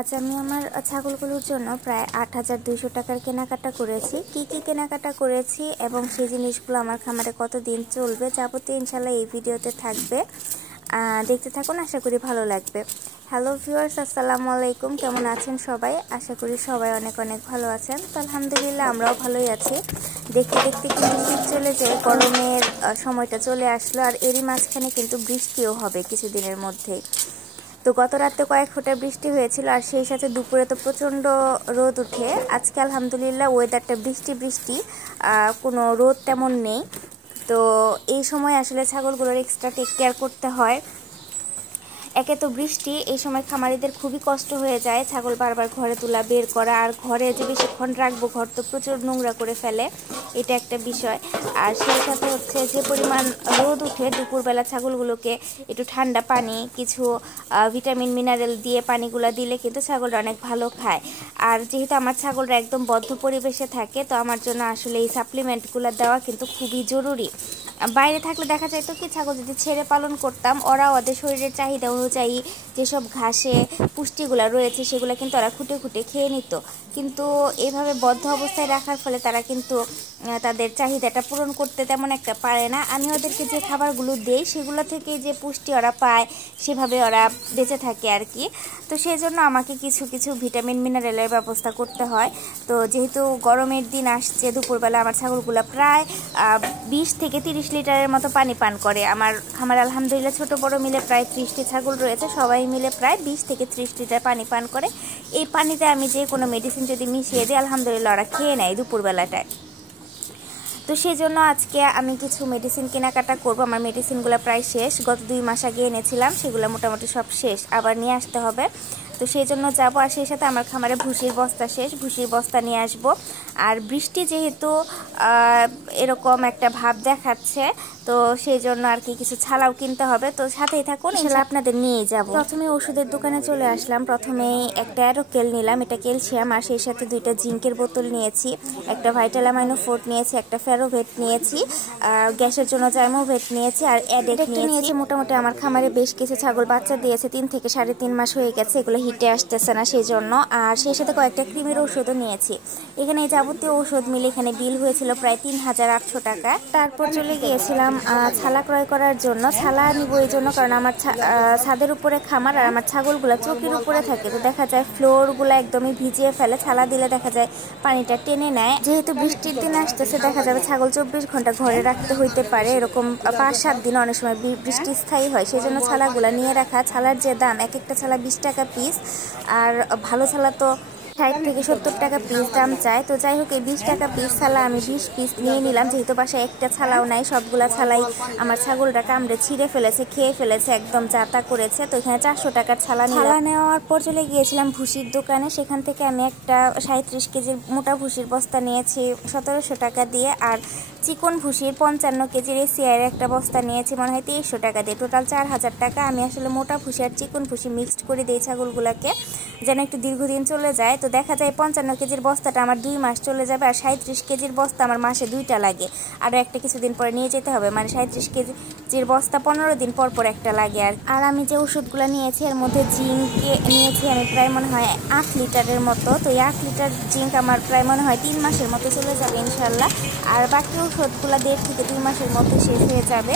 আজ আমি আমার ছাগলগুলোর জন্য প্রায় ৮,২০০ টাকার কেনাকাটা করেছি। কি কি কেনাকাটা করেছি এবং সেই জিনিসগুলো আমার খামারে কতদিন চলবে যাবতীয় ইনশাল্লাহ এই ভিডিওতে থাকবে। দেখতে থাকুন, আশা করি ভালো লাগবে। হ্যালো ভিউয়ার্স, আসসালামু আলাইকুম। কেমন আছেন সবাই? আশা করি সবাই অনেক অনেক ভালো আছেন। তো আলহামদুলিল্লাহ আমরাও ভালোই আছি। দেখতে দেখতে কিন্তু শীত চলে যায়, গরমের সময়টা চলে আসলো, আর এরই মাঝখানে কিন্তু বৃষ্টিও হবে কিছুদিনের মধ্যেই। তো গত রাতে কয়েক ফোঁটা বৃষ্টি হয়েছিল, আর সেই সাথে দুপুরে তো প্রচণ্ড রোদ উঠে। আজকে আলহামদুলিল্লাহ ওয়েদারটা বৃষ্টি বৃষ্টি, কোনো রোদ তেমন নেই। তো এই সময় আসলে ছাগলগুলোর এক্সট্রা টেক কেয়ার করতে হয়। একে তো বৃষ্টি, এই সময় খামারিদের খুবই কষ্ট হয়ে যায় ছাগল বারবার ঘরে তোলা বের করা, আর ঘরে যে বেশিক্ষণ রাখবো, ঘর তো প্রচুর নোংরা করে ফেলে, এটা একটা বিষয়। আর সেই সাথে হচ্ছে যে পরিমাণ রোদ উঠে, দুপুরবেলা ছাগলগুলোকে একটু ঠান্ডা পানি, কিছু ভিটামিন মিনারেল দিয়ে পানিগুলো দিলে কিন্তু ছাগলরা অনেক ভালো খায়। আর যেহেতু আমার ছাগলরা একদম বদ্ধ পরিবেশে থাকে, তো আমার জন্য আসলে এই সাপ্লিমেন্টগুলো দেওয়া কিন্তু খুবই জরুরি। বাইরে থাকলে দেখা যায় তো কি, ছাগল যদি ছেড়ে পালন করতাম, ওরা ওদের শরীরের চাহিদা অনুযায়ী যেসব ঘাসে পুষ্টিগুলো রয়েছে সেগুলো কিন্তু ওরা খুঁটে খুঁটে খেয়ে নিত। কিন্তু এইভাবে বদ্ধ অবস্থায় রাখার ফলে তারা কিন্তু তাদের চাহিদাটা পূরণ করতে তেমন একটা পারে না। আমি ওদেরকে যে খাবারগুলো দেই সেগুলো থেকে যে পুষ্টি ওরা পায়, সেভাবে ওরা বেঁচে থাকে আর কি। তো সেই জন্য আমাকে কিছু কিছু ভিটামিন মিনারেলের ব্যবস্থা করতে হয়। তো যেহেতু গরমের দিন আসছে, দুপুরবেলা আমার ছাগলগুলো প্রায় 20 থেকে 30 লিটারের মতো পানি পান করে। আমার আলহামদুলিল্লাহ ছোট বড় মিলে প্রায় 30টি ছাগল রয়েছে, সবাই মিলে প্রায় 20 থেকে 30 লিটার পানি পান করে। এই পানিতে আমি যে কোনো মেডিসিন যদি মিশিয়ে দিই, আলহামদুলিল্লাহ ওরা খেয়ে নেয় দুপুরবেলাটায়। তো সেই জন্য আজকে আমি কিছু মেডিসিন কেনাকাটা করবো। আমার মেডিসিনগুলো প্রায় শেষ, গত 2 মাস আগে এনেছিলাম, সেগুলো মোটামুটি সব শেষ, আবার নিয়ে আসতে হবে। তো সেই জন্য যাবো। আর সেই সাথে আমার খামারে ভুসির বস্তা শেষ, ভুসির বস্তা নিয়ে আসবো। আর বৃষ্টি যেহেতু এরকম একটা ভাব দেখাচ্ছে, তো সেই জন্য আর কি কিছু ছালাও কিনতে হবে। তো সাথেই থাকুন, ইনশাআল্লাহ আপনাদের নিয়ে যাব। প্রথমে ওষুধের দোকানে চলে আসলাম। প্রথমেই একটা অ্যারোকেল নিলাম, এটা ক্যালসিয়াম, আর সেই সাথে 2টা জিঙ্কের বোতল নিয়েছি, একটা ভাইটালামাইনো ফোর্ট নিয়েছি, একটা ফেরোভেট নিয়েছি, গ্যাসের জন্য জাইমোভেট নিয়েছি, আর অ্যাডেক্ট নিয়েছি। মোটামুটি আমার খামারে বেশ কিছু ছাগল বাচ্চা দিয়েছে, 3 থেকে 3.5 মাস হয়ে গেছে, এগুলো হিটে আসতেছে না সেই জন্য। আর সেই সাথে কয়েকটা ক্রিমের ওষুধও নিয়েছি। এখানে যাবতীয় ওষুধ মিলে এখানে বিল হয়েছিল প্রায় 3,800 টাকা। তারপর চলে গিয়েছিলাম ছালা ক্রয় করার জন্য। ছালা নিব এই জন্য কারণ আমার ছাদের উপরে খামার, আর আমার ছাগলগুলো চৌকির উপরে থাকে, তো দেখা যায় ফ্লোরগুলো একদমই ভিজিয়ে ফেলে। ছালা দিলে দেখা যায় পানিটা টেনে নেয়। যেহেতু বৃষ্টির দিন আসতেছে, দেখা যাবে ছাগল 24 ঘন্টা ঘরে রাখতে হইতে পারে, এরকম 5-7 দিন অনেক সময় বৃষ্টি স্থায়ী হয়। সেই জন্য ছালাগুলো নিয়ে রাখা। ছালার যে দাম, এক একটা ছালা 20 টাকা পিস, আর ভালো ছালা তো 60 থেকে 70 টাকা পিস দাম চায়। তো যাই হোক, এই 20 টাকা পিস ছালা আমি 20 পিস নিয়ে নিলাম। যেহেতু বাসায় একটা ছালাও নাই, সবগুলা ছালাই আমার ছাগলটা কামড়ে ছিঁড়ে ফেলেছে, খেয়ে ফেলেছে, একদম যাতা করেছে। তো এখানে 400 টাকার ছালা নেওয়ার পর চলে গিয়েছিলাম ভুসির দোকানে। সেখান থেকে আমি একটা 37 কেজির মোটা ভুসির বস্তা নিয়েছি 1700 টাকা দিয়ে, আর চিকন ভুসির 55 কেজির এসিআইয়ের একটা বস্তা নিয়েছি মনে হয় 2300 টাকা দিয়ে, টোটাল 4000 টাকা। আমি আসলে মোটা ভুসি আর চিকন ভুসি মিক্সড করে দিই ছাগলগুলোকে, যেন একটু দীর্ঘদিন চলে যায়। তো দেখা যায় 55 কেজির বস্তাটা আমার 2 মাস চলে যাবে, আর 37 কেজির বস্তা আমার মাসে 2টা লাগে, আরও একটা কিছুদিন পরে নিয়ে যেতে হবে। মানে 37 কেজির বস্তা 15 দিন পর পর একটা লাগে। আর আমি যে ওষুধগুলো নিয়েছি, এর মধ্যে জিঙ্ক নিয়েছি আমি প্রায় মনে হয় 8 লিটারের মতো। তো এই 8 লিটার জিঙ্ক আমার প্রায় মনে হয় 3 মাসের মতো চলে যাবে ইনশাল্লাহ। আর বাকি ওষুধগুলো 1.5 থেকে 2 মাসের মধ্যে শেষ হয়ে যাবে।